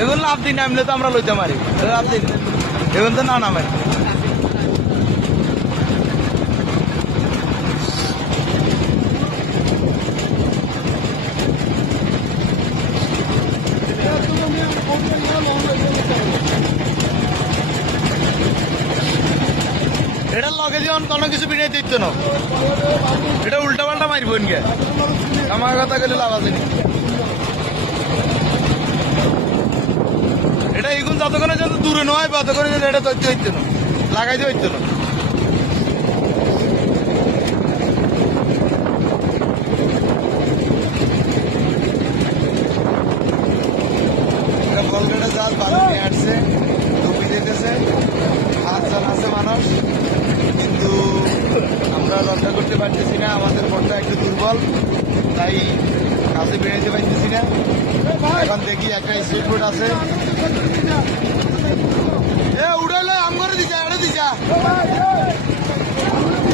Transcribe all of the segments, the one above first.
এখন লাভ দিন নামলে তো আমরা লইতে পারি লাভ দিন এখন তো না নামে এটা লগে যেমন কোনো কিছু বিনিয়ে দিত না এটা উল্টা পাল্টা মারব কে আমার কথা গেলে লাভ আছে নি এটা এখন যতক্ষণে যত দূরে নয় ততক্ষণে যেন এটা তথ্য হইত না লাগাইতে হইত না বলগেটা জাল ভালো নিয়ে আসছে ডুবি যেতেছে 5 জন আছে মানুষ কিন্তু আমরা রক্ষা করতে পারতেছি না আমাদের পথটা একটু দুর্বল তাই কাছে বেরোতে পারতেছি না এখন দেখি একটা স্ট্রিট ফুড আছে উড়ালে আম করে দিছা এটা দিছা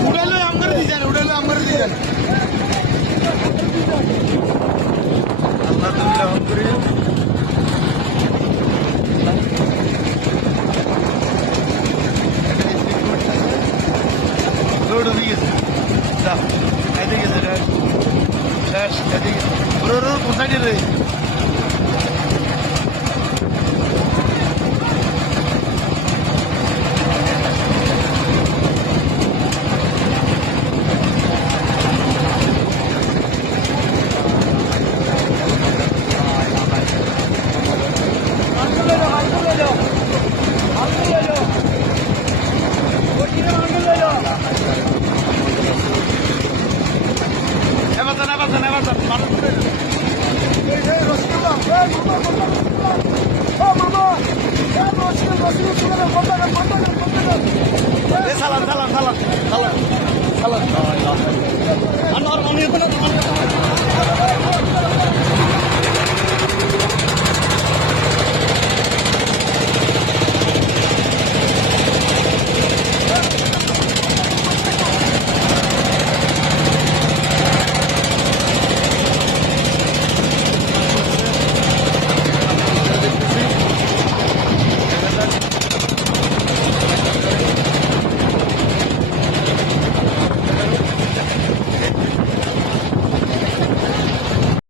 উড়ালে আম করে দিছেন উড়ালে আম করে দিছেন আল্লাহ তুমি রহম করি লোড হয়ে গেছে যা এদিকে গেছে শেষ এদিকে কোথায় রে salah.